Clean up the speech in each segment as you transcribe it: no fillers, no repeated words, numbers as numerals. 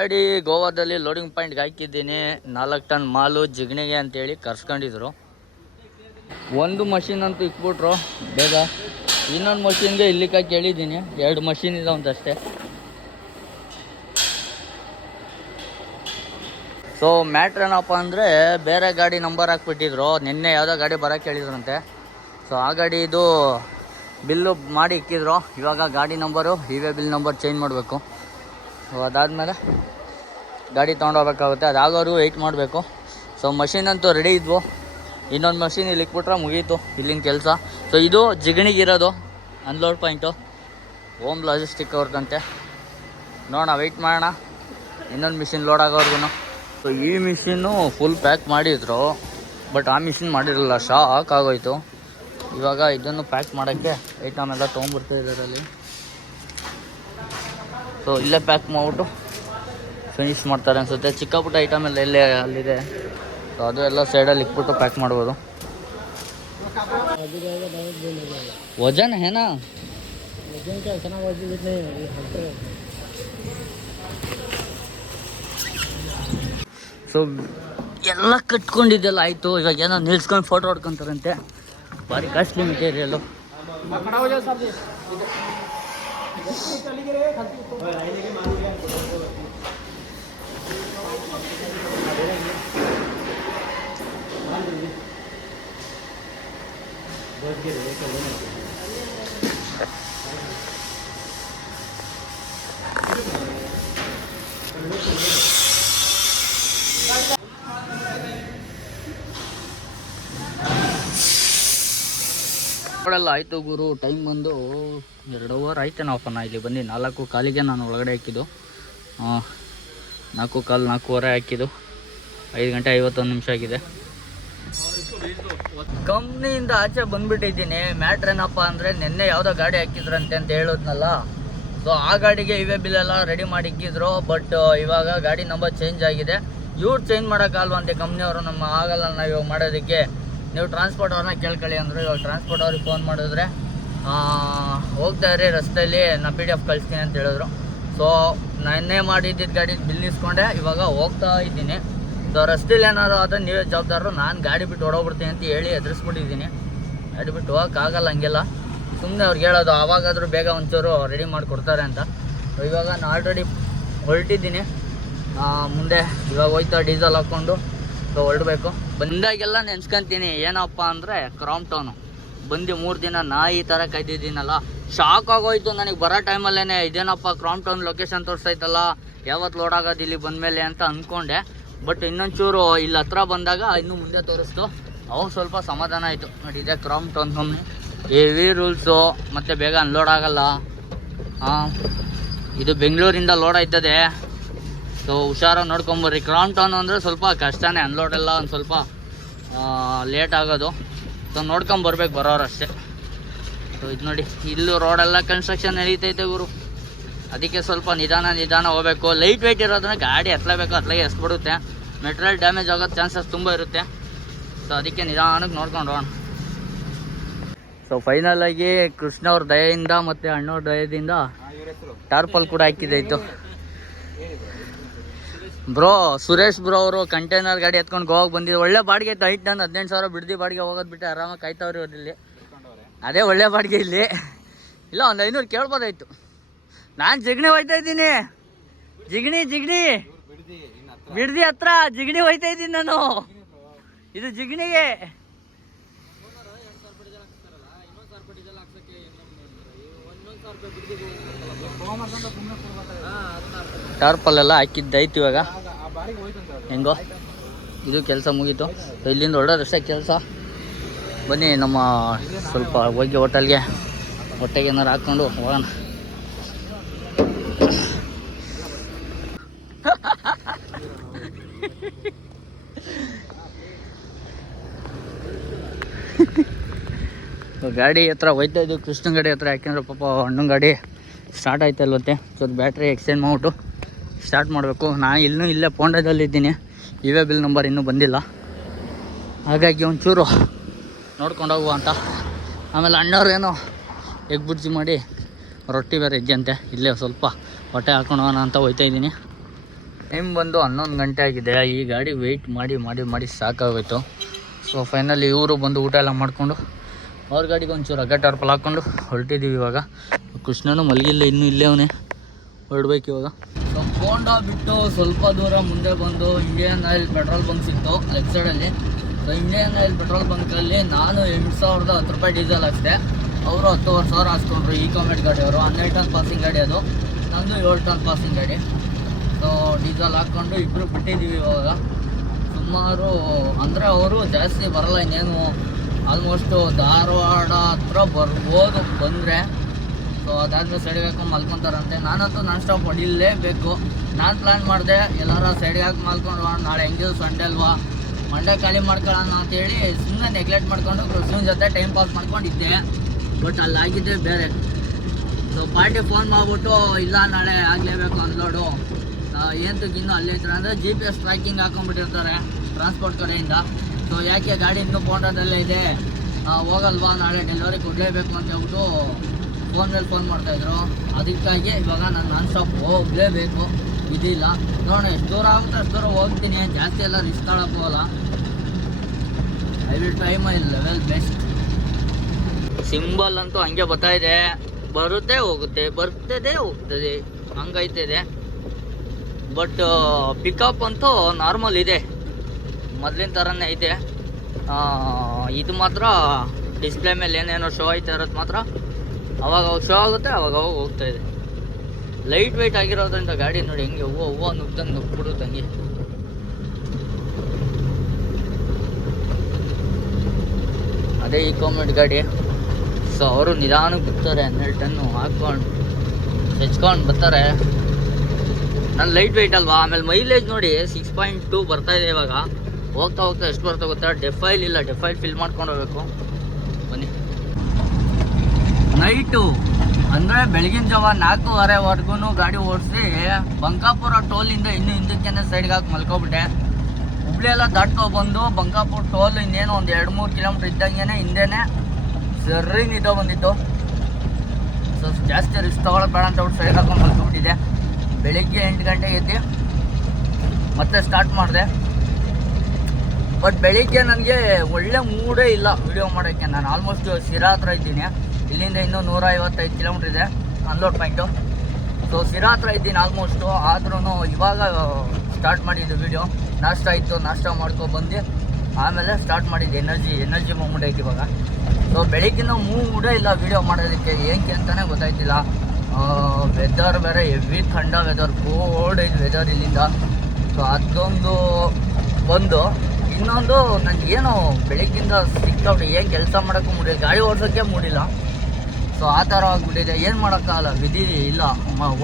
ಗಾಡಿ ಗೋವಾದಲ್ಲಿ ಲೋಡಿಂಗ್ ಪಾಯಿಂಟ್ಗೆ ಹಾಕಿದ್ದೀನಿ. 4 ಟನ್ ಮಾಲು ಜಿಗಣಿಗೆ ಅಂತೇಳಿ ಕರ್ಸ್ಕೊಂಡಿದ್ರು. ಒಂದು ಮಷಿನ್ ಅಂತೂ ಇಕ್ಬಿಟ್ರು ಬೇಗ. ಇನ್ನೊಂದು ಮಷಿನ್ಗೆ ಇಲ್ಲಿಗೆ ಕೇಳಿದ್ದೀನಿ. 2 ಮಷಿನ್ ಇದಾವಂತಷ್ಟೇ. ಸೊ ಮ್ಯಾಟ್ರ್ ಏನಪ್ಪ ಅಂದರೆ ಬೇರೆ ಗಾಡಿ ನಂಬರ್ ಹಾಕ್ಬಿಟ್ಟಿದ್ರು. ನಿನ್ನೆ ಯಾವುದೋ ಗಾಡಿ ಬರೋಕ್ಕೆ ಹೇಳಿದ್ರಂತೆ. ಸೊ ಆ ಗಾಡಿದು ಬಿಲ್ಲು ಮಾಡಿ ಇಕ್ಕಿದ್ರು. ಇವಾಗ ಗಾಡಿ ನಂಬರು ಇವೇ ಬಿಲ್ ನಂಬರ್ ಚೇಂಜ್ ಮಾಡಬೇಕು. ಸೊ ಅದಾದಮೇಲೆ ಗಾಡಿ ತೊಗೊಂಡೋಗ್ಬೇಕಾಗುತ್ತೆ. ಅದಾಗೋರು ವೆಯ್ಟ್ ಮಾಡಬೇಕು. ಸೊ ಮಷಿನ್ ಅಂತೂ ರೆಡಿ ಇದ್ವು. ಇನ್ನೊಂದು ಮಷಿನ್ ಇಲ್ಲಿ ಇಕ್ಬಿಟ್ರೆ ಮುಗೀತು ಇಲ್ಲಿನ ಕೆಲಸ. ಸೊ ಇದು ಜಿಗಣಿಗಿರೋದು ಅನ್ಲೋಡ್ ಪಾಯಿಂಟು. ಹೋಮ್ ಲಾಜಿಸ್ಟಿಕ್ ಅವ್ರಿಗಂತೆ. ನೋಡೋಣ, ವೆಯ್ಟ್ ಮಾಡೋಣ ಇನ್ನೊಂದು ಮಿಷಿನ್ ಲೋಡ್ ಆಗೋರ್ಗು. ಸೊ ಈ ಮಿಷಿನ್ನು ಫುಲ್ ಪ್ಯಾಕ್ ಮಾಡಿದ್ರು, ಬಟ್ ಆ ಮಿಷಿನ್ ಮಾಡಿರಲಿಲ್ಲ, ಶಾಕ್ ಆಗೋಯ್ತು. ಇವಾಗ ಇದನ್ನು ಪ್ಯಾಕ್ ಮಾಡೋಕ್ಕೆ ಐಟಮ್ ಎಲ್ಲ ತೊಗೊಂಡ್ಬರ್ತಾ ಇದರಲ್ಲಿ. ಸೊ ಇಲ್ಲೇ ಪ್ಯಾಕ್ ಮಾಡಿಬಿಟ್ಟು ಫಿನಿಶ್ ಮಾಡ್ತಾರೆ ಅನಿಸುತ್ತೆ. ಚಿಕ್ಕ ಪುಟ್ಟ ಐಟಮ್ ಎಲ್ಲ ಎಲ್ಲೇ ಅಲ್ಲಿದೆ. ಸೊ ಅದು ಎಲ್ಲ ಸೈಡಲ್ಲಿ ಇಕ್ಬಿಟ್ಟು ಪ್ಯಾಕ್ ಮಾಡ್ಬೋದು. ವಜನ್ ಹೇನಾ ಸೊ ಎಲ್ಲ ಕಟ್ಕೊಂಡಿದ್ದೆಲ್ಲ ಆಯಿತು. ಇವಾಗ ಏನೋ ನಿಲ್ಸ್ಕೊಂಡು ಫೋಟೋ ಹೊಡ್ಕೊತಾರಂತೆ. ಭಾರಿ ಕಾಸ್ಟ್ಲಿ ಮೆಟೀರಿಯಲು. ಎಲ್ಲ ಆಯಿತು ಗುರು. ಟೈಮ್ ಬಂದು 2 ಅವರ್ ಆಯ್ತೇನಪ್ಪ. ನಾ ಇಲ್ಲಿ ಬಂದು 4 ಕಾಲಿಗೆ ನಾನು ಒಳಗಡೆ ಹಾಕಿದ್ದು. 4 ಕಾಲು 4:15 ಹಾಕಿದ್ದು. 5 ಗಂಟೆ 51 ನಿಮಿಷ ಆಗಿದೆ. ಕಂಪ್ನಿಯಿಂದ ಆಚೆ ಬಂದುಬಿಟ್ಟಿದ್ದೀನಿ. ಮ್ಯಾಟ್ರ್ ಏನಪ್ಪ ಅಂದರೆ ನಿನ್ನೆ ಯಾವುದೋ ಗಾಡಿ ಹಾಕಿದ್ರಂತೆ ಅಂತ ಹೇಳಿದ್ನಲ್ಲ. ಸೊ ಆ ಗಾಡಿಗೆ ಇವೇ ಬಿಲ್ಲೆಲ್ಲ ರೆಡಿ ಮಾಡಿ ಇಕ್ಕಿದ್ರು. ಬಟ್ ಇವಾಗ ಗಾಡಿ ನಂಬರ್ ಚೇಂಜ್ ಆಗಿದೆ. ಇವ್ರು ಚೇಂಜ್ ಮಾಡೋಕ್ಕಾಗಲ್ವಂತೆ ಕಂಪ್ನಿಯವರು. ನಮ್ಮ ಆಗಲ್ಲ ನಾವು ಇವಾಗ ಮಾಡೋದಕ್ಕೆ, ನೀವು ಟ್ರಾನ್ಸ್ಪೋರ್ಟ್ ಅವ್ರನ್ನ ಕೇಳ್ಕೊಳ್ಳಿ ಅಂದರು. ಇವಾಗ ಟ್ರಾನ್ಸ್ಪೋರ್ಟ್ ಅವ್ರಿಗೆ ಫೋನ್ ಮಾಡಿದ್ರೆ ಹೋಗ್ತಾ ಇರಿ ರಸ್ತೆಯಲ್ಲಿ, ನಾನು PDF ಕಳಿಸ್ತೀನಿ ಅಂತ ಹೇಳಿದ್ರು. ಸೊ ನೆನ್ನೆ ಮಾಡಿದ್ದಿದ್ದು ಗಾಡಿ ಬಿಲ್ ಇಸ್ಕೊಂಡೆ ಇವಾಗ ಹೋಗ್ತಾ ಇದ್ದೀನಿ. ಸೊ ರಸ್ತೆಯಲ್ಲಿ ಏನಾದ್ರು ಆದರೆ ನೀವೇ ಜವಾಬ್ದಾರರು. ನಾನು ಗಾಡಿ ಬಿಟ್ಟು ಹೊಡೋಗ್ಬಿಡ್ತೀನಿ ಅಂತ ಹೇಳಿ ಎದುರಿಸ್ಬಿಟ್ಟಿದ್ದೀನಿ. ಗಾಡಿ ಬಿಟ್ಟು ಹೋಗೋಕ್ಕಾಗಲ್ಲ ಹಂಗೆಲ್ಲ. ಸುಮ್ಮನೆ ಅವ್ರಿಗೆ ಹೇಳೋದು, ಆವಾಗಾದರೂ ಬೇಗ ಒಂಚೂರು ರೆಡಿ ಮಾಡಿಕೊಡ್ತಾರೆ ಅಂತ. ಸೊ ಇವಾಗ ನಾನು ಆಲ್ರೆಡಿ ಹೊರಟಿದ್ದೀನಿ. ಮುಂದೆ ಇವಾಗ ಹೋಯ್ತಾ ಡೀಸೆಲ್ ಹಾಕ್ಕೊಂಡು ಸೊ ಹೊರಡಬೇಕು. ಬಂದಾಗೆಲ್ಲ ನೆನ್ಸ್ಕೊತೀನಿ ಏನಪ್ಪ ಅಂದರೆ ಕ್ರಾಂಪ್ಟೌನು ಬಂದು 3 ದಿನ ಈ ಥರ ಕಾಯ್ದಿದ್ದೀನಲ್ಲ. ಶಾಕ್ ಆಗೋಯ್ತು ನನಗೆ ಬರೋ ಟೈಮಲ್ಲೇ. ಇದೇನಪ್ಪ ಕ್ರಾಂಪ್ಟೌನ್ ಲೊಕೇಶನ್ ತೋರಿಸ್ತೈತಲ್ಲ, ಯಾವತ್ತು ಲೋಡ್ ಆಗೋದು ಇಲ್ಲಿ ಬಂದಮೇಲೆ ಅಂತ ಅಂದ್ಕೊಂಡೆ. ಬಟ್ ಇನ್ನೊಂಚೂರು ಇಲ್ಲಿ ಹತ್ರ ಬಂದಾಗ ಇನ್ನೂ ಮುಂದೆ ತೋರಿಸ್ತು. ಅವಾಗ ಸ್ವಲ್ಪ ಸಮಾಧಾನ ಆಯಿತು. ನೋಡಿ ಇದೆ ಕ್ರಾಂಪ್ಟೌನ್ ಕಂಪ್ನಿ. ಹೆವಿ ರೂಲ್ಸು ಮತ್ತು ಬೇಗ ಅನ್ಲೋಡ್ ಆಗೋಲ್ಲ. ಇದು ಬೆಂಗಳೂರಿಂದ ಲೋಡ್ ಆಯ್ತದೆ. ಸೊ ಹುಷಾರಾಗಿ ನೋಡ್ಕೊಂಬರ್ರಿ. ಕ್ರಾಂಪ್ಟೌನ್ ಅಂದರೆ ಸ್ವಲ್ಪ ಕಷ್ಟನೇ, ಅನ್ಲೋಡ್ ಎಲ್ಲ ಒಂದು ಸ್ವಲ್ಪ ಲೇಟ್ ಆಗೋದು. ಸೊ ನೋಡ್ಕೊಂಬರ್ಬೇಕು ಬರೋರಷ್ಟೇ. ಸೊ ಇದು ನೋಡಿ, ಇಲ್ಲೂ ರೋಡೆಲ್ಲ ಕನ್ಸ್ಟ್ರಕ್ಷನ್ ನಡೀತೈತೆ ಗುರು. ಅದಕ್ಕೆ ಸ್ವಲ್ಪ ನಿಧಾನ ಹೋಗಬೇಕು. ಲೈಟ್ ವೆಯ್ಟ್ ಇರೋದನ್ನ ಗಾಡಿ ಎತ್ತಲೇಬೇಕು, ಅತ್ಲಾಗೆ ಎಸ್ಬಿಡುತ್ತೆ. ಮೆಟೀರಿಯಲ್ ಡ್ಯಾಮೇಜ್ ಆಗೋದು ಚಾನ್ಸಸ್ ತುಂಬ ಇರುತ್ತೆ. ಸೊ ಅದಕ್ಕೆ ನಿಧಾನಕ್ಕೆ ನೋಡ್ಕೊಂಡು ಹೋಗೋಣ. ಸೊ ಫೈನಲಾಗಿ ಕೃಷ್ಣ ಅವ್ರ ದಯೆಯಿಂದ ಮತ್ತು ಅಣ್ಣವ್ರ ದಯದಿಂದ ಟಾರ್ಪಲ್ ಕೂಡ ಹಾಕಿದ್ದಾಯಿತು. ಬ್ರೋ ಸುರೇಶ್ ಬ್ರೋ ಅವರು ಕಂಟೈನರ್ ಗಾಡಿ ಎತ್ಕೊಂಡು ಗೋವಾಗ ಬಂದಿದ್ದು. ಒಳ್ಳೆ ಬಾಡಿಗೆ ಇತ್ತು. 5 ಟನ್ 18,000 ಬಿಡ್ದಿ ಬಾಡಿಗೆ ಹೋಗೋದು ಬಿಟ್ಟು ಆರಾಮಾಗಿ ಕಾಯ್ತಾವ್ರಿ ಅವ್ರು ಇಲ್ಲಿ. ಅದೇ ಒಳ್ಳೆ ಬಾಡಿಗೆ ಇಲ್ಲಿ. ಇಲ್ಲ ಒಂದು 500 ಕೇಳ್ಬೋದಾಯ್ತು. ನಾನು ಜಿಗಣಿ ಹೋಯ್ತಾ ಇದ್ದೀನಿ. ಜಿಗಣಿ ಬಿಡ್ದಿ ಹತ್ರ ಜಿಗಣಿ ಹೋಯ್ತಾ ಇದ್ದೀನಿ ನಾನು. ಇದು ಜಿಗಣಿಗೆ ಟಾರ್ಪಲ್ಲೆಲ್ಲ ಹಾಕಿದ್ದೈತಿ. ಇವಾಗ ಹೆಂಗೋ ಇದು ಕೆಲಸ ಮುಗೀತು. ಇಲ್ಲಿಂದ ಹೊರಡೋದಷ್ಟೇ ಕೆಲಸ. ಬನ್ನಿ ನಮ್ಮ ಸ್ವಲ್ಪ ಹೋಗಿ ಹೋಟೆಲ್ಗೆ ಹೊಟ್ಟೆಗೆ ಏನಾರು ಹಾಕ್ಕೊಂಡು ಹೋಗೋಣ. ಗಾಡಿ ಹತ್ರ ಹೋಯ್ತಾ ಇದ್ದು, ಕೃಷ್ಣ ಗಾಡಿ ಹತ್ರ. ಯಾಕೆಂದ್ರೆ ಪಾಪ ಅಣ್ಣನ ಗಾಡಿ ಸ್ಟಾರ್ಟ್ ಆಯ್ತಲ್ವತ್ತೆ. ಸೊ ಬ್ಯಾಟ್ರಿ ಎಕ್ಸ್ಚೇಂಜ್ ಮಾಡಿಬಿಟ್ಟು ಸ್ಟಾರ್ಟ್ ಮಾಡಬೇಕು. ನಾನು ಇಲ್ಲೇ ಪೋಂಡದಲ್ಲಿದ್ದೀನಿ. ಇವೇ ಬಿಲ್ ನಂಬರ್ ಇನ್ನೂ ಬಂದಿಲ್ಲ. ಹಾಗಾಗಿ ಒಂಚೂರು ನೋಡ್ಕೊಂಡು ಹೋಗುವ ಅಂತ. ಆಮೇಲೆ ಅಣ್ಣವ್ರೇನೋ ಎಗ್ ಬುರ್ಜಿ ಮಾಡಿ ರೊಟ್ಟಿ ಬೇರೆ ಇದ್ದಂತೆ. ಇಲ್ಲೇ ಸ್ವಲ್ಪ ಹೊಟ್ಟೆ ಹಾಕೊಂಡು ಹೋಗೋಣ ಅಂತ ಹೋಗ್ತಾ ಇದ್ದೀನಿ. ಟೈಮ್ ಬಂದು 11 ಗಂಟೆ ಆಗಿದೆ. ಈ ಗಾಡಿ ವೆಯ್ಟ್ ಮಾಡಿ ಮಾಡಿ ಮಾಡಿ ಸಾಕಾಗೋಯ್ತು. ಸೊ ಫೈನಲಿ ಇವರು ಬಂದು ಊಟ ಎಲ್ಲ ಮಾಡಿಕೊಂಡು ಅವ್ರ ಗಾಡಿಗೆ ಒಂಚೂರು ಅಗ್ಗ ಟಾರ್ಪಲ್ ಹಾಕ್ಕೊಂಡು ಹೊರಟಿದ್ದೀವಿ. ಇವಾಗ ಕೃಷ್ಣನೂ ಮಲಗಿಲ್ಲ, ಇನ್ನೂ ಇಲ್ಲೇ ಅವನೇ, ಹೊರಡ್ಬೇಕು ಇವಾಗ. ಸೊ ಹೋಂಡಾ ಬಿಟ್ಟು ಸ್ವಲ್ಪ ದೂರ ಮುಂದೆ ಬಂದು ಇಂಡಿಯನ್ ಆಯಿಲ್ ಪೆಟ್ರೋಲ್ ಬಂಕ್ ಸಿಕ್ತು ಲೆಫ್ಟ್ ಸೈಡಲ್ಲಿ. ಸೊ ಇಂಡಿಯನ್ ಆಯಿಲ್ ಪೆಟ್ರೋಲ್ ಬಂಕಲ್ಲಿ ನಾನು 8,010 ರೂಪಾಯಿ ಡೀಸೆಲ್ ಹಾಕ್ಸಿದೆ. ಅವರು 10,000 ಹಾಕ್ಸ್ಕೊಂಡ್ರು. ಈ ಕಾಮೆಟ್ ಗಾಡಿ ಅವರು 12 ಟನ್ ಪಾಸಿಂಗ್ ಗಾಡಿ, ಅದು ನಂದು 7 ಟನ್ ಪಾಸಿಂಗ್ ಗಾಡಿ. ಸೊ ಡೀಸೆಲ್ ಹಾಕ್ಕೊಂಡು ಇಬ್ಬರು ಬಿಟ್ಟಿದ್ದೀವಿ ಇವಾಗ. ಸುಮಾರು ಅಂದರೆ ಅವರು ಜಾಸ್ತಿ ಬರಲ್ಲ, ಇನ್ನೇನು ಆಲ್ಮೋಸ್ಟು ಧಾರವಾಡ ಹತ್ರ ಬರ್ಬೋದು ಬಂದರೆ. ಸೊ ಅದಾದ್ಮೇಲೆ ಸೈಡ್ಗೆ ಹಾಕೊಂಡು ಮಲ್ಕೊತಾರಂತೆ. ನಾನಂತೂ ನಾನ್ ಸ್ಟಾಪ್ ಹೊಡಿಲೇಬೇಕು. ನಾನು ಪ್ಲ್ಯಾನ್ ಮಾಡಿದೆ ಎಲ್ಲಾರ ಸೈಡ್ಗೆ ಹಾಕಿ ಮಲ್ಕೊಂಡು ನಾಳೆ ಹೆಂಗಿದ್ರು ಸಂಡೇ ಅಲ್ವಾ, ಮಂಡೇ ಖಾಲಿ ಮಾಡ್ಕೊಳ್ಳೋಣ ಅಂತೇಳಿ ಸುಮ್ಮನೆ ನೆಗ್ಲೆಕ್ಟ್ ಮಾಡ್ಕೊಂಡು ಕೃಷ್ಣನ ಜೊತೆ ಟೈಮ್ ಪಾಸ್ ಮಾಡ್ಕೊಂಡಿದ್ದೆ. ಬಟ್ ಅಲ್ಲಾಗಿದ್ದೆ ಬೇರೆ. ಸೊ ಪಾರ್ಟಿ ಫೋನ್ ಮಾಡಿಬಿಟ್ಟು ಇಲ್ಲ ನಾಳೆ ಆಗಲೇಬೇಕು ಅನ್ಲೋಡು, ಏನಕ್ಕೆ ಇನ್ನೂ ಅಲ್ಲೇ ಇರ್ತಾರೆ ಅಂದರೆ GPS ಟ್ರ್ಯಾಕಿಂಗ್ ಹಾಕೊಂಡ್ಬಿಟ್ಟಿರ್ತಾರೆ ಟ್ರಾನ್ಸ್ಪೋರ್ಟ್ ಕಡೆಯಿಂದ. ಸೊ ಯಾಕೆ ಗಾಡಿ ಇನ್ನೂ ಹೋಂಡಾದಲ್ಲೇ ಇದೆ, ಹೋಗಲ್ವಾ ನಾಳೆ ಡೆಲಿವರಿ ಕೊಡಲೇಬೇಕು ಅಂತ ಹೇಳ್ಬಿಟ್ಟು ಫೋನ್ ಮೇಲೆ ಫೋನ್ ಮಾಡ್ತಾಯಿದ್ರು. ಅದಕ್ಕಾಗಿ ಇವಾಗ ನಾನು ನಾನ್ ಸ್ಟಾಪ್ ಹೋಗಲೇಬೇಕು, ಇದಿಲ್ಲ. ನೋಡೋಣ ಎಷ್ಟು ದೂರ ಆಗುತ್ತೆ ಅಷ್ಟು ದೂರ ಹೋಗ್ತೀನಿ, ಜಾಸ್ತಿ ಎಲ್ಲ ರಿಸ್ಕ್ ತಗೊಳಕ್ಕೆ ಹೋಗಲ್ಲ. I will try my level best. Symbol ಅಂತೂ ಹಂಗೆ ಬರ್ತಾಯಿದೆ, ಬರುತ್ತೆ ಹೋಗುತ್ತೆ, ಬರ್ತದೆ ಹೋಗ್ತದೆ, ಹಂಗೈತಿದೆ. ಬಟ್ ಪಿಕಪ್ ಅಂತೂ ನಾರ್ಮಲ್ ಇದೆ, ಮೊದಲಿನ ಥರನೇ ಐತೆ. ಇದು ಮಾತ್ರ ಡಿಸ್ಪ್ಲೇ ಮೇಲೆ ಏನೇನೋ ಶೋ ಐತೆ ಇರೋದು ಮಾತ್ರ ಅವಾಗ ಶೋ ಆಗುತ್ತೆ, ಅವಾಗ ಹೋಗ್ತಾ ಇದೆ. ಲೈಟ್ ವೆಯ್ಟ್ ಆಗಿರೋದ್ರಿಂದ ಗಾಡಿ ನೋಡಿ ಹೆಂಗೆ ಹೂವು ನುಗ್ದಂಗೆ ನುಗ್ಬಿಡುತ್ತೆ ಹಂಗೆ. ಅದೇ ಈ ಕಾಮೆಟ್ ಗಾಡಿ. ಸೊ ಅವರು ನಿಧಾನಕ್ಕೆ ಬಿಡ್ತಾರೆ, 12 ಟನ್ನು ಹಾಕ್ಕೊಂಡು ಹೆಚ್ಕೊಂಡು ಬರ್ತಾರೆ. ನಾನು ಲೈಟ್ ವೆಯ್ಟ್ ಅಲ್ವಾ. ಆಮೇಲೆ ಮೈಲೇಜ್ ನೋಡಿ 6.2 ಬರ್ತಾಯಿದೆ ಇವಾಗ. ಹೋಗ್ತಾ ಹೋಗ್ತಾ ಎಷ್ಟು ಬರ್ತಾ ಗೊತ್ತಾ, ಡೆಫೈಲ್ ಇಲ್ಲ, ಡೆಫೈಲ್ ಫಿಲ್ ಮಾಡ್ಕೊಂಡು ಹೋಗ್ಬೇಕು. ಬನ್ನಿ. ನೈಟು ಅಂದರೆ ಬೆಳಗಿನ ಜಾವ 4:30ವರೆಗೂ ಗಾಡಿ ಓಡಿಸಿ ಬಂಕಾಪುರ ಟೋಲಿಂದ ಇನ್ನೂ ಹಿಂದಕ್ಕೇನೆ ಸೈಡ್ಗೆ ಹಾಕಿ ಮಲ್ಕೊಬಿಟ್ಟೆ. ಹುಬ್ಳಿ ಎಲ್ಲ ದಾಟ್ಕೊಬಂದು ಬಂಕಾಪುರ ಟೋಲ್ ಇನ್ನೇನು ಒಂದು 2-3 ಕಿಲೋಮೀಟ್ರ್ ಇದ್ದಂಗೆ ಹಿಂದೆನೇ ಸರಿ ನಿದ್ದೆ ಬಂದಿತ್ತು. ಸೊ ಜಾಸ್ತಿ ರಿಸ್ಕ್ ತೊಗೊಳಕ್ಕೆ ಬೇಡ ಅಂತ ಹೇಳ್ಬಿಟ್ಟು ಸೈಡ್ ಹಾಕೊಂಡು ಮಲ್ಕೊಬಿಟ್ಟಿದೆ. ಬೆಳಿಗ್ಗೆ 8 ಗಂಟೆಗೆ ಎದ್ದು ಮತ್ತೆ ಸ್ಟಾರ್ಟ್ ಮಾಡಿದೆ. ಬಟ್ ಬೆಳಿಗ್ಗೆ ನನಗೆ ಒಳ್ಳೆ ಮೂಡೇ ಇಲ್ಲ ವಿಡಿಯೋ ಮಾಡೋಕ್ಕೆ. ನಾನು ಆಲ್ಮೋಸ್ಟ್ ಸಿರಾ ಹತ್ರ ಇದ್ದೀನಿ, ಇಲ್ಲಿಂದ ಇನ್ನೂ 155 ಕಿಲೋಮೀಟ್ರ್ ಇದೆ ಅನ್ಲೋಡ್ ಪಾಯಿಂಟು. ಸೊ ಸಿರಾ ಹತ್ರ ಇದ್ದೀನಿ ಆಲ್ಮೋಸ್ಟು. ಆದ್ರೂ ಇವಾಗ ಸ್ಟಾರ್ಟ್ ಮಾಡಿದ್ದು ವಿಡಿಯೋ. ನಾಷ್ಟ ಇತ್ತು, ನಾಷ್ಟ ಮಾಡ್ಕೊಬಂದು ಆಮೇಲೆ ಸ್ಟಾರ್ಟ್ ಮಾಡಿದ್ದು. ಎನರ್ಜಿ ಮೂಮೆಂಟ್ ಐತಿ ಇವಾಗ. ಸೊ ಬೆಳಿಗ್ಗಿನ ಮೂಡೇ ಇಲ್ಲ ವಿಡಿಯೋ ಮಾಡೋದಕ್ಕೆ, ಏನಕ್ಕೆ ಅಂತಲೇ ಗೊತ್ತಾಯ್ತಿಲ್ಲ. ವೆದರ್ ಬೇರೆ ಹೆವಿ ಥಂಡ ವೆದರ್, ಕೋಲ್ಡ್ ಐದು ವೆದರ್ ಇಲ್ಲಿಂದ. ಸೊ ಅದೊಂದು ಬಂದು ಇನ್ನೊಂದು ನನಗೇನು ಬೆಳಗ್ಗಿಂದ ಸಿಕ್ತವ್ರು ಏನು ಕೆಲಸ ಮಾಡೋಕ್ಕೂ ಮೂಡಿಲ್ಲ, ಗಾಡಿ ಓಡಿಸೋಕ್ಕೆ ಮೂಡಿಲ್ಲ. ಸೊ ಆ ಥರ ಆಗಿಬಿಟ್ಟಿದೆ. ಏನು ಮಾಡೋಕ್ಕಾಗಲ್ಲ, ವಿಧಿ ಇಲ್ಲ,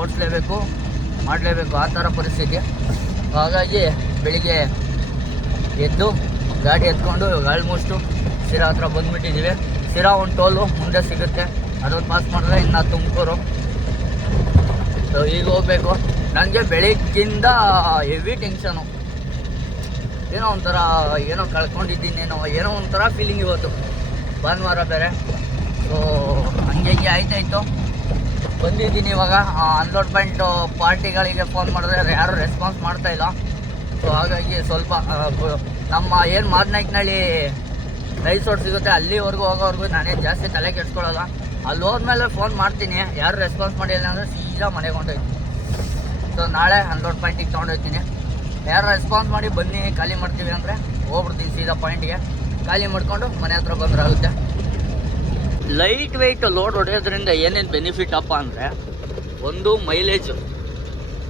ಓಡಿಸ್ಲೇಬೇಕು, ಮಾಡಲೇಬೇಕು, ಆ ಥರ ಪರಿಸ್ಥಿತಿ. ಹಾಗಾಗಿ ಬೆಳಿಗ್ಗೆ ಎದ್ದು ಗಾಡಿ ಎತ್ಕೊಂಡು ಆಲ್ಮೋಸ್ಟು ಸಿರಾ ಹತ್ರ ಬಂದುಬಿಟ್ಟಿದ್ದೀವಿ. ಸಿರಾ ಒಂದು ಟೋಲು ಮುಂದೆ ಸಿಗುತ್ತೆ, ಅದೊಂದು ಪಾಸ್ ಮಾಡಿದ್ರೆ ಇನ್ನು ತುಮಕೂರು. ಸೊ ಈಗ ಹೋಗಬೇಕು. ನನಗೆ ಬೆಳಿಗ್ಗಿಂದ ಹೆವಿ ಟೆನ್ಷನು, ಏನೋ ಒಂಥರ ಏನೋ ಕಳ್ಕೊಂಡಿದ್ದೀನೇನೋ, ಏನೋ ಒಂಥರ ಫೀಲಿಂಗ್ ಇವತ್ತು. ಭಾನುವಾರ ಬೇರೆ. ಸೊ ಹಂಗೆ ಆಯ್ತಾಯಿತು. ಬಂದಿದ್ದೀನಿ ಇವಾಗ. ಅನ್ಲೋಡ್ ಪಾಯಿಂಟ್ ಪಾರ್ಟಿಗಳಿಗೆ ಫೋನ್ ಮಾಡಿದ್ರೆ ಯಾರೂ ರೆಸ್ಪಾನ್ಸ್ ಮಾಡ್ತಾಯಿಲ್ಲ. ಸೊ ಹಾಗಾಗಿ ಸ್ವಲ್ಪ ನಮ್ಮ ಏನು ಮಾದನಾಯ್ಕನಹಳ್ಳಿ ರೈಸ್ ರೋಡ್ ಸಿಗುತ್ತೆ ಅಲ್ಲಿವರೆಗೂ ಹೋಗೋವರೆಗೂ ನಾನೇನು ಜಾಸ್ತಿ ತಲೆ ಕೆಡ್ಸ್ಕೊಳ್ಳೋಲ್ಲ. ಅಲ್ಲಿ ಹೋದ್ಮೇಲೆ ಫೋನ್ ಮಾಡ್ತೀನಿ, ಯಾರು ರೆಸ್ಪಾನ್ಸ್ ಮಾಡಿಲ್ಲ ಅಂದರೆ ಸೀದಾ ಮನೆಗೆ ಹೊಂಟೋಯ್ತೀನಿ. ಸೊ ನಾಳೆ ಅನ್ಲೋಡ್ ಪಾಯಿಂಟಿಗೆ ತೊಗೊಂಡೋಗ್ತೀನಿ. ಯಾರು ರೆಸ್ಪಾನ್ಸ್ ಮಾಡಿ ಬನ್ನಿ ಖಾಲಿ ಮಾಡ್ತೀವಿ ಅಂದರೆ ಹೋಗ್ಬಿಡ್ತೀನಿ ಸೀದಾ ಪಾಯಿಂಟಿಗೆ. ಖಾಲಿ ಮಾಡಿಕೊಂಡು ಮನೆ ಹತ್ರ ಬಂದರೆ ಆಗುತ್ತೆ. ಲೈಟ್ ವೆಯ್ಟ್ ಲೋಡ್ ಹೊಡೆಯೋದ್ರಿಂದ ಏನೇನು ಬೆನಿಫಿಟ್ ಅಪ್ಪ ಅಂದರೆ, ಒಂದು ಮೈಲೇಜು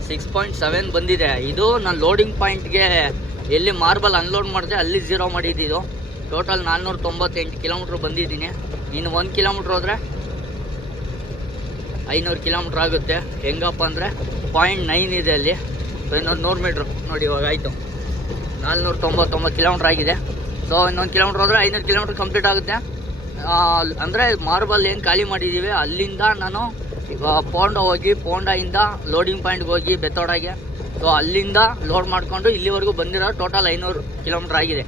6.7 ಬಂದಿದೆ. ಇದು ನಾನು ಲೋಡಿಂಗ್ ಪಾಯಿಂಟ್ಗೆ ಎಲ್ಲಿ ಮಾರ್ಬಲ್ ಅನ್ಲೋಡ್ ಮಾಡಿದೆ ಅಲ್ಲಿ 0 ಮಾಡಿದ್ದು. ಟೋಟಲ್ 498 ಕಿಲೋಮೀಟ್ರ್ ಬಂದಿದ್ದೀನಿ. ಇನ್ನು 1 ಕಿಲೋಮೀಟ್ರ್ ಹೋದರೆ 500 ಕಿಲೋಮೀಟ್ರ್ ಆಗುತ್ತೆ. ಹೆಂಗಪ್ಪ ಅಂದರೆ 0.9 ಇದೆ ಅಲ್ಲಿ. ಇನ್ನೊಂದು 100 ಮೀಟ್ರು ನೋಡಿ ಇವಾಗ ಆಯಿತು, 499 ಕಿಲೋಮೀಟ್ರ್ ಆಗಿದೆ. ಸೊ ಇನ್ನೊಂದು ಕಿಲೋಮೀಟ್ರ್ ಹೋದರೆ 500 ಕಿಲೋಮೀಟ್ರ್ ಕಂಪ್ಲೀಟ್ ಆಗುತ್ತೆ. ಅಂದರೆ ಮಾರ್ಬಲ್ ಏನು ಖಾಲಿ ಮಾಡಿದ್ದೀವಿ ಅಲ್ಲಿಂದ ನಾನು ಪೋಂಡ ಹೋಗಿ, ಪೋಂಡಾಯಿಂದ ಲೋಡಿಂಗ್ ಪಾಯಿಂಟ್ಗೆ ಹೋಗಿ ಬೆತ್ತೋಡಾಗೆ. ಸೊ ಅಲ್ಲಿಂದ ಲೋಡ್ ಮಾಡಿಕೊಂಡು ಇಲ್ಲಿವರೆಗೂ ಬಂದಿರೋ ಟೋಟಲ್ 500 ಕಿಲೋಮೀಟ್ರ್ ಆಗಿದೆ.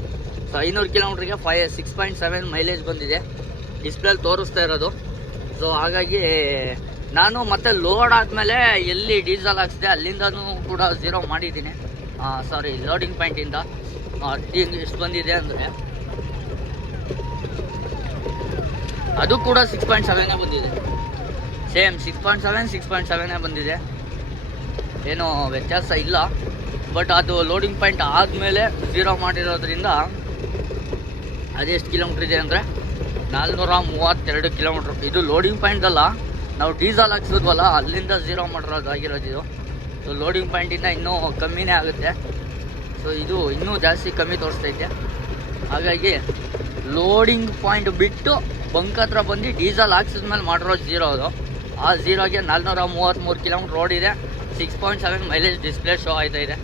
ಸೊ 500 ಕಿಲೋಮೀಟ್ರಿಗೆ 6.7 ಮೈಲೇಜ್ ಬಂದಿದೆ, ಡಿಸ್ಪ್ಲೇಲಿ ತೋರಿಸ್ತಾ ಇರೋದು. ಸೊ ಹಾಗಾಗಿ ನಾನು ಮತ್ತೆ ಲೋಡ್ ಆದಮೇಲೆ ಎಲ್ಲಿ ಡೀಸೆಲ್ ಹಾಕ್ಸಿದೆ ಅಲ್ಲಿಂದನೂ ಕೂಡ ಝೀರೋ ಮಾಡಿದ್ದೀನಿ. ಸಾರಿ, ಲೋಡಿಂಗ್ ಪಾಯಿಂಟಿಂದ ಎಷ್ಟು ಬಂದಿದೆ ಅಂದರೆ ಅದು ಕೂಡ 6.7 ಬಂದಿದೆ. ಸೇಮ್ 6.7 ಬಂದಿದೆ. ಏನೋ ವ್ಯತ್ಯಾಸ ಇಲ್ಲ. ಬಟ್ ಅದು ಲೋಡಿಂಗ್ ಪಾಯಿಂಟ್ ಆದಮೇಲೆ ಝೀರೋ ಮಾಡಿರೋದ್ರಿಂದ ಅದೆಷ್ಟು ಕಿಲೋಮೀಟ್ರ್ ಇದೆ ಅಂದರೆ 432 ಕಿಲೋಮೀಟ್ರ್. ಇದು ಲೋಡಿಂಗ್ ಪಾಯಿಂಟಲ್ಲ, ನಾವು ಡೀಸೆಲ್ ಹಾಕ್ಸಿದ್ವಲ್ಲ ಅಲ್ಲಿಂದ ಝೀರೋ ಮಾಡಿರೋದಾಗಿರೋದು ಇದು. ಸೊ ಲೋಡಿಂಗ್ ಪಾಯಿಂಟಿಂದ ಇನ್ನೂ ಕಮ್ಮಿನೇ ಆಗುತ್ತೆ. ಸೊ ಇದು ಇನ್ನೂ ಜಾಸ್ತಿ ಕಮ್ಮಿ ತೋರಿಸ್ತೈತೆ. ಹಾಗಾಗಿ ಲೋಡಿಂಗ್ ಪಾಯಿಂಟ್ ಬಿಟ್ಟು ಬಂಕ್ ಹತ್ರ ಬಂದು ಡೀಸೆಲ್ ಹಾಕ್ಸಿದ್ಮೇಲೆ ಮಾಡಿರೋ ಝೀರೋ ಅದು. ಆ ಝೀರೋಗೆ 433 ಕಿಲೋಮೀಟ್ರ್ ರೋಡ್ ಇದೆ. 6.7 ಮೈಲೇಜ್ ಡಿಸ್ಪ್ಲೇ ಶೋ ಆಯ್ತಾ ಇದೆ.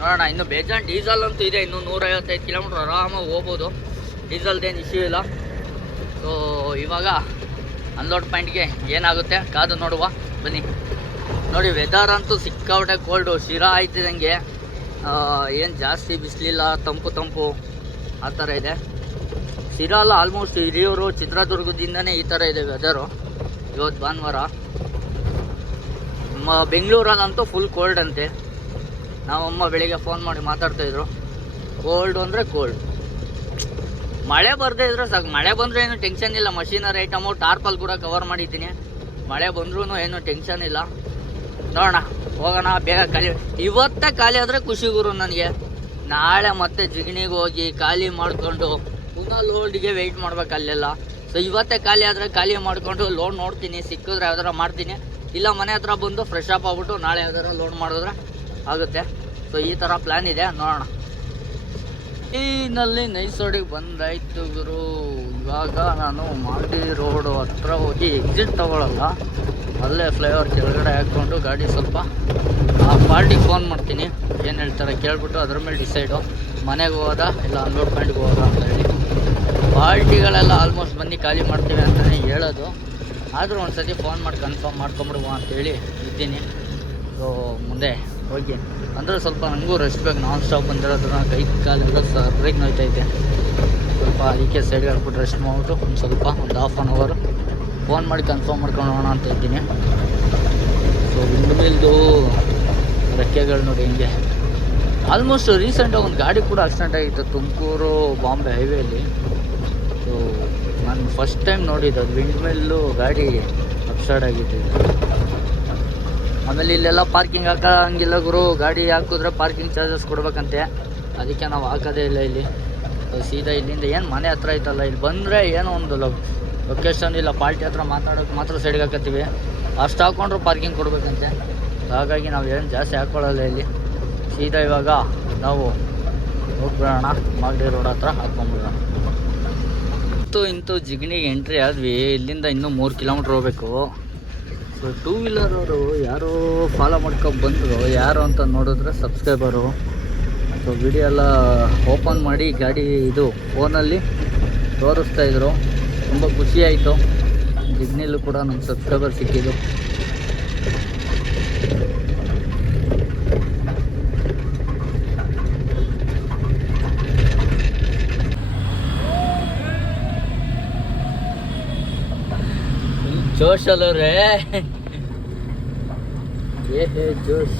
ನೋಡೋಣ, ಇನ್ನು ಬೇಜಾನ್ ಡೀಸೆಲ್ ಅಂತೂ ಇದೆ. ಇನ್ನೂ 155 ಕಿಲೋಮೀಟ್ರ್ ಆರಾಮಾಗಿ ಹೋಗ್ಬೋದು. ಡೀಸೆಲ್ದೇನು ಇಶ್ಯೂ ಇಲ್ಲ. ಸೊ ಇವಾಗ ಅನ್ಲೋಡ್ ಪಾಯಿಂಟ್ಗೆ ಏನಾಗುತ್ತೆ ಕಾದು ನೋಡುವ ಬನ್ನಿ. ನೋಡಿ, ವೆದರ್ ಅಂತೂ ಸಿಕ್ಕಾಪಟ್ಟೆ ಕೋಲ್ಡು. ಶಿರಾ ಆಯ್ತಿದಂಗೆ ಏನು ಜಾಸ್ತಿ ಬಿಸಿಲಿಲ್ಲ, ತಂಪು ಆ ಥರ ಇದೆ. ಶಿರಾ ಅಲ್ಲ, ಆಲ್ಮೋಸ್ಟ್ ಹಿರಿಯೂರು ಚಿತ್ರದುರ್ಗದಿಂದನೇ ಈ ಥರ ಇದೆ ವೆದರು ಇವತ್ತು ಭಾನುವಾರ. ಬೆಂಗಳೂರಲ್ಲಂತೂ ಫುಲ್ ಕೋಲ್ಡ್ ಅಂತೆ. ನಾವಮ್ಮ ಬೆಳಿಗ್ಗೆ ಫೋನ್ ಮಾಡಿ ಮಾತಾಡ್ತಾಯಿದ್ರು, ಕೋಲ್ಡು ಅಂದರೆ ಕೋಲ್ಡ್. ಮಳೆ ಬರದೇ ಇದ್ರೆ ಸಾಕು. ಮಳೆ ಬಂದರೂ ಏನು ಟೆನ್ಷನ್ ಇಲ್ಲ. ಮಷೀನರಿ ಐಟಮು ಟಾರ್ಪಲ್ ಕೂಡ ಕವರ್ ಮಾಡಿದ್ದೀನಿ. ಮಳೆ ಬಂದ್ರೂ ಏನು ಟೆನ್ಷನ್ ಇಲ್ಲ. ನೋಡೋಣ, ಹೋಗೋಣ, ಬೇಗ ಖಾಲಿ. ಇವತ್ತೇ ಖಾಲಿ ಆದರೆ ಖುಷಿ ಗುರು ನನಗೆ. ನಾಳೆ ಮತ್ತೆ ಜಿಗಣಿಗೆ ಹೋಗಿ ಖಾಲಿ ಮಾಡಿಕೊಂಡು ಪುನಃ ಲೋಡ್ಗೆ ವೆಯ್ಟ್ ಮಾಡ್ಬೇಕು ಅಲ್ಲೆಲ್ಲ. ಸೊ ಇವತ್ತೇ ಖಾಲಿ ಆದರೆ ಖಾಲಿ ಮಾಡಿಕೊಂಡು ಲೋಡ್ ನೋಡ್ತೀನಿ, ಸಿಕ್ಕಿದ್ರೆ ಯಾವ್ದಾರ ಮಾಡ್ತೀನಿ. ಇಲ್ಲ ಮನೆ ಹತ್ರ ಬಂದು ಫ್ರೆಶ್ ಅಪ್ ಆಗ್ಬಿಟ್ಟು ನಾಳೆ ಯಾವ್ದಾರ ಲೋಡ್ ಮಾಡಿದ್ರೆ ಆಗುತ್ತೆ. ಸೊ ಈ ಥರ ಪ್ಲ್ಯಾನ್ ಇದೆ, ನೋಡೋಣ. ಈನಲ್ಲಿ ನೈಸೋಡಿಗೆ ಬಂದಾಯ್ತು ಗುರು. ಇವಾಗ ನಾನು ಮಾಗಡಿ ರೋಡು ಹತ್ರ ಹೋಗಿ ಎಕ್ಸಿಟ್ ತೊಗೊಳಲ್ಲ, ಅಲ್ಲೇ ಫ್ಲೈಓವರ್ ಕೆಳಗಡೆ ಹಾಕ್ಕೊಂಡು ಗಾಡಿ ಸ್ವಲ್ಪ ಆ ಪಾರ್ಟಿಗೆ ಫೋನ್ ಮಾಡ್ತೀನಿ. ಏನು ಹೇಳ್ತಾರೆ ಕೇಳ್ಬಿಟ್ಟು ಅದ್ರ ಮೇಲೆ ಡಿಸೈಡು ಮನೆಗೆ ಹೋಗೋದಾ ಇಲ್ಲ ಅನ್ಲೋಡ್ ಪಾಯಿಂಟ್ಗೆ ಹೋಗೋದಾ ಅಂತ ಹೇಳಿ. ಪಾರ್ಟಿಗಳೆಲ್ಲ ಆಲ್ಮೋಸ್ಟ್ ಬಂದು ಖಾಲಿ ಮಾಡ್ತೀವಿ ಅಂತಲೇ ಹೇಳೋದು. ಆದರೂ ಒಂದು ಸತಿ ಫೋನ್ ಮಾಡಿ ಕನ್ಫರ್ಮ್ ಮಾಡ್ಕೊಂಬಿಡುವ ಅಂತೇಳಿ ಇದ್ದೀನಿ. ಸೊ ಮುಂದೆ ಹೋಗಿ ಅಂದರೆ ಸ್ವಲ್ಪ ನನಗೂ ರೆಸ್ಟ್ ಬೇಕು. ನಾನ್ ಸ್ಟಾಪ್ ಬಂದಿರೋದನ್ನ ಕೈ ಕಾಲೆಲ್ಲ ಸರ್ರಿಗೆ ನೋಯ್ತೈತೆ. ಸ್ವಲ್ಪ ಅದಕ್ಕೆ ಸೈಡ್ಗೆ ಹಾಕ್ಬಿಟ್ಟು ರೆಸ್ಟ್ ಮಾಡಿಬಿಟ್ಟು ಒಂದು ಹಾಫ್ ಆನ್ ಅವರ್ ಫೋನ್ ಮಾಡಿ ಕನ್ಫರ್ಮ್ ಮಾಡ್ಕೊಂಡು ಹೋಗೋಣ ಅಂತ ಇದ್ದೀನಿ. ಸೊ ವಿಂಡ್ಮಿಲ್ದು ರೆಕ್ಕೆಗಳು ನೋಡಿ ಹಿಂಗೆ. ಆಲ್ಮೋಸ್ಟ್ ರೀಸೆಂಟಾಗಿ ಒಂದು ಗಾಡಿ ಕೂಡ ಆಕ್ಸಿಡೆಂಟ್ ಆಗಿತ್ತು ತುಮಕೂರು ಬಾಂಬೆ ಹೈವೇಲಿ. ಸೊ ನಾನು ಫಸ್ಟ್ ಟೈಮ್ ನೋಡಿದ್ದು ಅದು ವಿಂಡ್ಮಿಲ್ಲು ಗಾಡಿ ಅಪ್ಸೈಡ್ ಆಗಿತ್ತು. ಆಮೇಲೆ ಇಲ್ಲೆಲ್ಲ ಪಾರ್ಕಿಂಗ್ ಹಾಕೋಂಗಿಲ್ಲ ಗುರು. ಗಾಡಿ ಹಾಕಿದ್ರೆ ಪಾರ್ಕಿಂಗ್ ಚಾರ್ಜಸ್ ಕೊಡ್ಬೇಕಂತೆ. ಅದಕ್ಕೆ ನಾವು ಹಾಕೋದೇ ಇಲ್ಲ ಇಲ್ಲಿ. ಸೀದಾ ಇಲ್ಲಿಂದ ಏನು ಮನೆ ಹತ್ರ ಐತಲ್ಲ, ಇಲ್ಲಿ ಬಂದರೆ ಏನೋ ಒಂದು ಲೊಕೇಶನ್ ಇಲ್ಲ ಪಾರ್ಟಿ ಹತ್ರ ಮಾತಾಡೋಕೆ ಮಾತ್ರ ಸೈಡ್ಗೆ ಹಾಕತ್ತೀವಿ. ಅಷ್ಟು ಹಾಕ್ಕೊಂಡ್ರು ಪಾರ್ಕಿಂಗ್ ಕೊಡ್ಬೇಕಂತೆ. ಹಾಗಾಗಿ ನಾವು ಏನು ಜಾಸ್ತಿ ಹಾಕ್ಕೊಳ್ಳಲ್ಲ ಇಲ್ಲಿ. ಸೀದಾ ಇವಾಗ ನಾವು ಹೋಗ್ಬಿಡೋಣ, ಮಾಗಡಿ ರೋಡ್ ಹತ್ರ ಹಾಕ್ಕೊಂಡ್ಬಿಡೋಣ. ಇಂತೂ ಜಿಗಣಿಗೆ ಎಂಟ್ರಿ ಆದ್ವಿ. ಇಲ್ಲಿಂದ ಇನ್ನೂ 3 ಕಿಲೋಮೀಟ್ರ್ ಹೋಗ್ಬೇಕು. ಸೊ ಟೂ ವೀಲರವರು ಯಾರೋ ಫಾಲೋ ಮಾಡ್ಕೊಂಡು ಬಂದರು, ಯಾರು ಅಂತ ನೋಡಿದ್ರೆ ಸಬ್ಸ್ಕ್ರೈಬರು. ಸೊ ವಿಡಿಯೋ ಎಲ್ಲ ಓಪನ್ ಮಾಡಿ ಗಾಡಿ ಇದು ಫೋನಲ್ಲಿ ತೋರಿಸ್ತಾಯಿದ್ರು. ತುಂಬ ಖುಷಿಯಾಯಿತು. ಜಿಗ್ನಿಲೂ ಕೂಡ ನಮ್ಮ ಸಬ್ಸ್ಕ್ರೈಬರ್ ಸಿಕ್ಕಿದ್ದು. ಜೋಶ್ ಅಲ್ಲವ್ರೆ, ಜೋಶ್.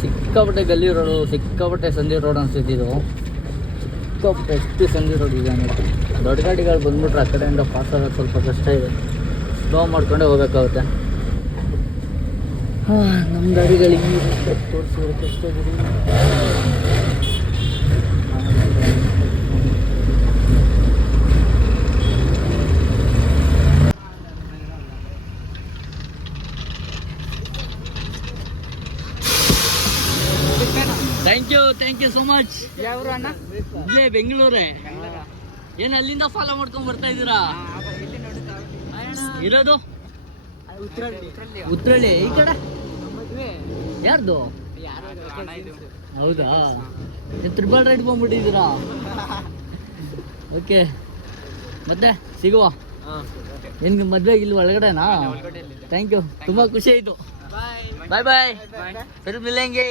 ಸಿಕ್ಕಾಪಟ್ಟೆ ಗಲ್ಲಿ ರೋಡು, ಸಿಕ್ಕಾಪಟ್ಟೆ ಸಂಧಿ ರೋಡ್ ಅನ್ಸಿದ್ದು. ಸಿಕ್ಕಾಪಟ್ಟೆ ಎಷ್ಟು ಸಂಧಿ ರೋಡ್ ಇದೆ ಅನ್ನೋದು. ದೊಡ್ಡ ಗಾಡಿಗಳು ಬಂದ್ಬಿಟ್ರೆ ಆ ಕಡೆಯಿಂದ ಪಾಸ್ ಆಗೋದು ಸ್ವಲ್ಪ ಕಷ್ಟ ಇದೆ. ಸ್ಲೋ ಮಾಡ್ಕೊಂಡೇ ಹೋಗ್ಬೇಕಾಗುತ್ತೆ. ನಮ್ಮ ಗಾಡಿಗಳಿಗೆ ತೋರಿಸಿದ್ರೆ ಕಷ್ಟ ಬಿಡಿ. Thank you so much. ಯಾವ್ರು ಅಣ್ಣ? ಇಲ್ಲೇ ಬೆಂಗಳೂರೇ. ಏನು ಅಲ್ಲಿಂದ ಫಾಲೋ ಮಾಡ್ಕೊಂಡು ಬರ್ತಾ ಇದ್ದೀರಾ? ಇರೋದು ಉತ್ರಳ್ಳಿ. ಈ ಕಡೆ ಯಾರ್ದು? ಹೌದಾ? Triple ride ಬಂದ್ಬಿಟ್ಟಿದ್ದೀರಾ? ಓಕೆ, ಮತ್ತೆ ಸಿಗುವ. ಏನು ಮದುವೆಗೆ ಇಲ್ಲಿ ಒಳಗಡೆನಾ? ಥ್ಯಾಂಕ್ ಯು, ತುಂಬ ಖುಷಿ ಆಯಿತು. ಬಾಯ್ ಬಾಯ್, ಫಿರ್ ಮಿಲೆಂಗೆ.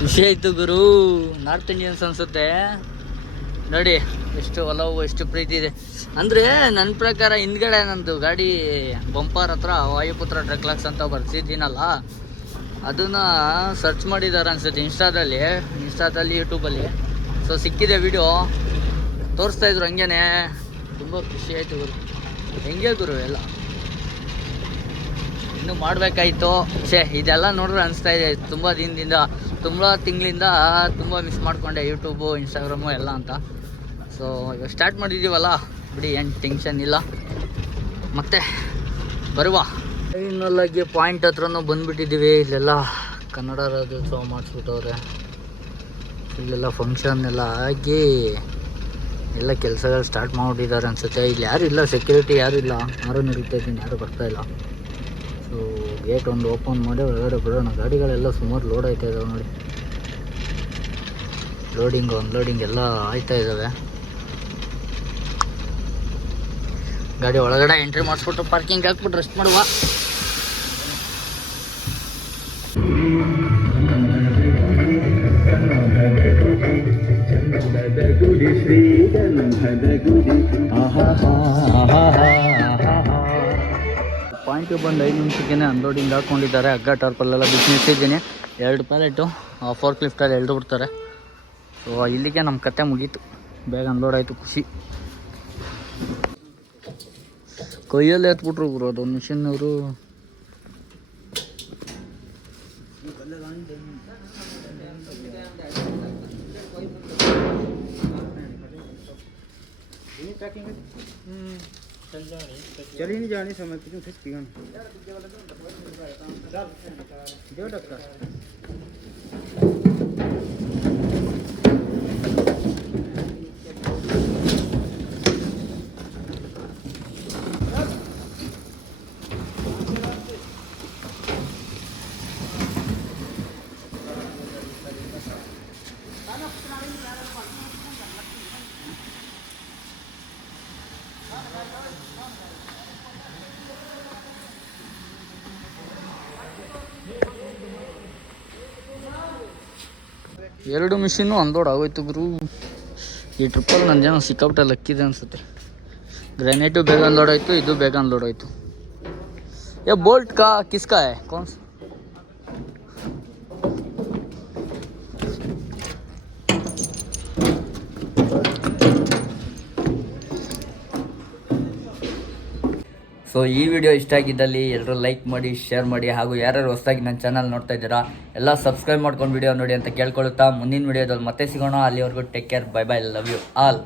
ಖುಷಿ ಆಯಿತು ಗುರು. ನಾರ್ತ್ ಇಂಡಿಯನ್ಸ್ ಅನಿಸುತ್ತೆ ನೋಡಿ, ಎಷ್ಟು ಒಲವು, ಎಷ್ಟು ಪ್ರೀತಿ ಇದೆ ಅಂದರೆ. ನನ್ನ ಪ್ರಕಾರ ಹಿಂದ್ಗಡೆ ನಂದು ಗಾಡಿ ಬಂಪರ್ ಹತ್ರ ವಾಯುಪುತ್ರ ಡ್ರಗ್ಲಾಕ್ಸ್ ಅಂತ ಬರ್ಸಿದ್ದೀನಲ್ಲ, ಅದನ್ನು ಸರ್ಚ್ ಮಾಡಿದ್ದಾರೆ ಅನ್ಸುತ್ತೆ ಇನ್ಸ್ಟಾದಲ್ಲಿ ಯೂಟ್ಯೂಬಲ್ಲಿ. ಸೊ ಸಿಕ್ಕಿದೆ ವಿಡಿಯೋ, ತೋರಿಸ್ತಾಯಿದ್ರು ಹಂಗೇನೆ. ತುಂಬ ಖುಷಿ ಆಯಿತು ಗುರು. ಹೆಂಗೆ ಗುರು ಎಲ್ಲ ಇನ್ನೂ ಮಾಡಬೇಕಾಯ್ತು. ಇದೆಲ್ಲ ನೋಡಿದ್ರೆ ಅನಿಸ್ತಾ ಇದೆ ತುಂಬ ದಿನದಿಂದ, ತುಂಬ ತಿಂಗಳಿಂದ ತುಂಬ ಮಿಸ್ ಮಾಡಿಕೊಂಡೆ ಯೂಟ್ಯೂಬು, ಇನ್ಸ್ಟಾಗ್ರಾಮು ಎಲ್ಲ ಅಂತ. ಸೊ ಇವಾಗ ಸ್ಟಾರ್ಟ್ ಮಾಡಿದ್ದೀವಲ್ಲ ಬಿಡಿ, ಏನು ಟೆನ್ಷನ್ ಇಲ್ಲ. ಮತ್ತೆ ಬರುವ ಫೈನಲಾಗಿ ಪಾಯಿಂಟ್ ಹತ್ರನೂ ಬಂದುಬಿಟ್ಟಿದ್ದೀವಿ. ಇಲ್ಲೆಲ್ಲ ಕನ್ನಡ ರಾಜ್ಯೋತ್ಸವ ಮಾಡಿಸ್ಬಿಟ್ಟವ್ರೆ. ಇಲ್ಲೆಲ್ಲ ಫಂಕ್ಷನ್ ಎಲ್ಲ ಆಗಿ ಎಲ್ಲ ಕೆಲಸಗಳು ಸ್ಟಾರ್ಟ್ ಮಾಡಿದ್ದಾರೆ ಅನಿಸುತ್ತೆ. ಇಲ್ಲಿ ಯಾರು ಇಲ್ಲ, ಸೆಕ್ಯೂರಿಟಿ ಯಾರು ಇಲ್ಲ, ಯಾರು ನಡೀತಾ ಇದ್ದೀನಿ, ಯಾರು ಬರ್ತಾಯಿಲ್ಲ. ಸೊ ಗೇಟ್ ಒಂದು ಓಪನ್ ಮಾಡಿ ಒಳಗಡೆ ಬಿಡೋಣ. ಗಾಡಿಗಳೆಲ್ಲ ಸುಮಾರು ಲೋಡ್ ಆಯ್ತಾ ಇದ್ದಾವೆ ನೋಡಿ. ಲೋಡಿಂಗ್ ಅನ್ಲೋಡಿಂಗ್ ಎಲ್ಲ ಆಯ್ತಾ ಇದ್ದಾವೆ. ಗಾಡಿ ಒಳಗಡೆ ಎಂಟ್ರಿ ಮಾಡಿಸ್ಬಿಟ್ಟು ಪಾರ್ಕಿಂಗ್ ಹಾಕ್ಬಿಟ್ಟು ರೆಸ್ಟ್ ಮಾಡುವ. ಪಾಯಿಂಟಿಗೆ ಬಂದು 5 ನಿಮಿಷಕ್ಕೆ ಅನ್ಲೋಡಿಂಗ್ ಹಾಕ್ಕೊಂಡಿದ್ದಾರೆ. ಹಗ್ಗ ಟಾರ್ಪಲ್ಲೆಲ್ಲ ಬಿಸಿ ನಿಲ್ಸಿದ್ದೀನಿ. 2 ಪ್ಯಾಲೆಟು ಫೋರ್ಕ್ ಲಿಫ್ಟಲ್ಲಿ ಎಳೆದು ಬಿಡ್ತಾರೆ. ಸೊ ಇಲ್ಲಿಗೆ ನಮ್ಮ ಕತೆ ಮುಗೀತು. ಬೇಗ ಅನ್ಲೋಡ್ ಆಯಿತು, ಖುಷಿ. ಕೈಯಲ್ಲಿ ಎತ್ಬಿಟ್ರು ಗುರು ಅದೊಂದು ಮಿಷಿನ್ನವರು. चली नहीं जानी समझ के फिर पिगन दो टक्का ಎರಡು ಮಿಷಿನ್ನು ಅನ್ಲೋಡ್ ಆಗೋಯ್ತು ಗುರು. ಈ ಟ್ರಿಪ್ಪಲ್ಲಿ ನನ್ನ ಜನ ಸಿಕ್ಕಾಪಟ್ಟೆ ಲಕ್ಕಿದೆ ಅನಿಸುತ್ತೆ. ಗ್ರೆನೇಟು ಬೇಗ ಅನ್ಲೋಡ್ ಆಯಿತು, ಇದು ಬೇಗ ಅನ್ಲೋಡ್ ಆಯಿತು. ये बोल्ट का किसका है, कौन सा? ಸೊ ಈ ವಿಡಿಯೋ ಇಷ್ಟ ಆಗಿದ್ದಲ್ಲಿ ಎಲ್ಲರೂ ಲೈಕ್ ಮಾಡಿ, ಶೇರ್ ಮಾಡಿ, ಹಾಗೂ ಯಾರ್ಯಾರು ಹೊಸದಾಗಿ ನನ್ನ ಚಾನಲ್ ನೋಡ್ತಾ ಇದ್ದೀರಾ ಎಲ್ಲ ಸಬ್ಸ್ಕ್ರೈಬ್ ಮಾಡ್ಕೊಂಡು ವಿಡಿಯೋ ನೋಡಿ ಅಂತ ಕೇಳ್ಕೊಳುತ್ತಾ ಮುಂದಿನ ವಿಡಿಯೋದಲ್ಲಿ ಮತ್ತೆ ಸಿಗೋಣ. ಅಲ್ಲಿವರೆಗೂ take care, bye bye, love you all.